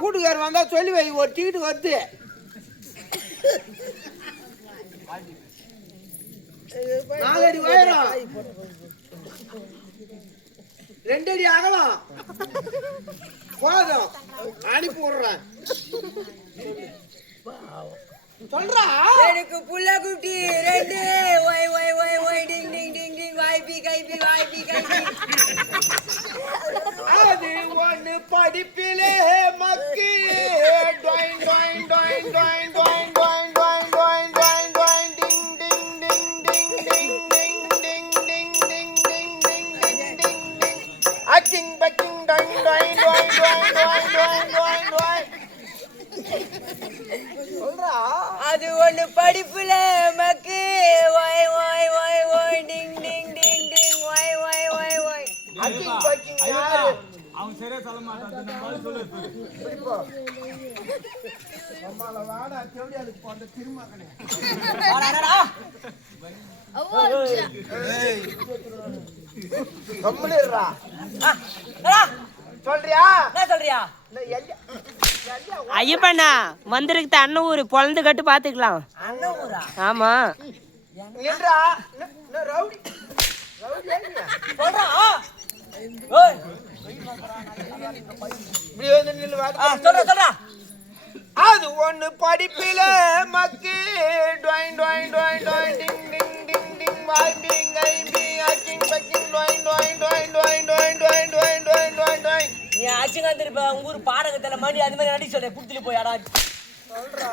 வீட்டுக்காரர் வந்தா சொல்லி வை, ஒரு டிக்கெட் வருது. நாலடி உயரம், 2 அடி அகலம். போதும், அனுப்பி விடுறேன். சொல்றா. எனக்கு புள்ள குட்டி 2 ஒய் ஒய் ஒய் ஒய் டிங் டிங் டிங் டிங் வாய்ப்பி கைப்பி வாய்ப்பி கைப்பி. அது ஒண்ணு படிப்பிலே மக்கி டாயின் டாயின் டாயின் டாயின் டாயின் டாயின் டாயின் டாயின் டாயின் டாயின் டிங் டிங் டிங் டிங் டிங் டிங் டிங் டிங் டிங் டிங் டிங் டிங் டிங் அக்கிங் பக்கிங் டாயின் டாயின் டாயின் டாயின் டாயின் டாயின் டாயின் டாயின். சொல்றா. அது ஒண்ணு படிப்புல மக்கு ஒய் ஒய் ஒய் ஒய் டிங் டிங் டிங் டிங் ஒய் ஒய் ஒய் ஒய். அக்கிங் பக்கிங் யாரு? அவன் சரியா சொல்ல மாட்டான். நான் சொல்லு. இப்படிப்போ நம்மள வாடா தேடி அதுக்கு போற திருமகனே. கம்முனிரா. சொல்றியா? என்ன சொல்றியா? ஐயப்பண்ணா வந்திருக்கு அண்ணன் ஊரு பொழந்து கட்டு பாத்துக்கலாம். அண்ணன் ஊரா? ஆமா நின்றா. ரவுடி ரவுடி ஏங்க சொல்றா. ஓய் இப்படி வந்து நில்லு வாடா. சொல்றா சொல்றா. அது ஒண்ணு படிப்பில மக்கி டாயின் டாயின் டாயின் டாயின் டிங் டிங் டிங் டிங் வாய்பிங் ஐபிங் அக்கிங் பக்கிங் டாயின் டாயின் டாயின் டாயின் டாயின் டாயின் டாயின் டாயின் டாயின் டாயின். நீ அச்சுங்க திருப்ப உங்க ஊர் பாடகத்துல மணி அது மாதிரி நடி சொல்ல குடுத்துட்டு போய் அடா. சொல்றா.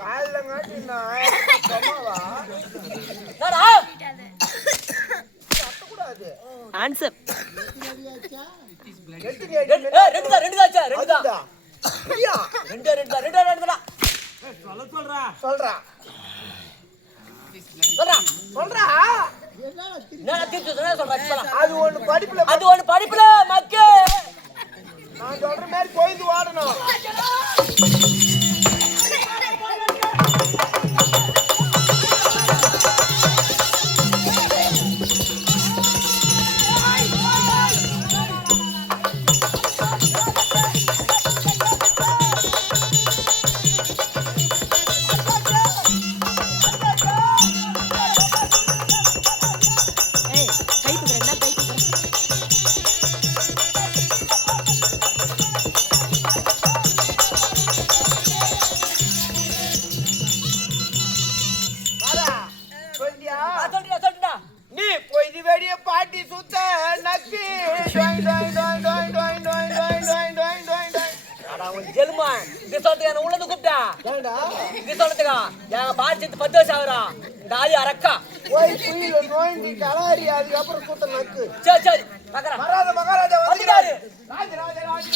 கால்ல காட்டி நான் சொன்னவா என்னடா? கூடாது. ஆன்சர் எட்டு ரெண்டு தான் ரெண்டு தான் சார் ரெண்டு தான். அதுதான். ஐயா ரெண்டு ரெண்டு தான் ரெண்டு ரெண்டு தான். சொல்ல சொல்றா. சொல்றா. சொல்றா. சொல்றா. என்ன திருப்பி சொல்றா. அது ஒண்ணு படிப்புல அது ஒண்ணு படிப்புல மக்கு. நான் சொல்ற மாதிரி கோயிந்து வாடணும். கை தூக்குறேன்னா கை தூக்குறேன். வாடா. சொல்றியா? சொல்றியா சொல்றா. நீ பொய்தி வெடிய பாட்டி சுத்த நக்கி டாயின் டாயின் டாயின் டாயின் டாயின் டாயின் டாயின் டாயின் டாயின் டாயின் டாயின். அடா உன் ஜெல்மா இது சொல்றதுக்கு என்ன உள்ளது கூப்பிட்டா. ஏண்டா இது சொல்றதுக்கா என் பாடி செத்து 10 வருஷம் ஆகுறா. இந்த ஆளி அரக்கா. போய் புயில நோண்டி கலாரி அதுக்கப்புறம் சுத்த நக்கு. சரி சரி பார்க்கறேன். மகாராஜா மகாராஜா வந்துட்டாரு. ராஜ ராஜ ராஜ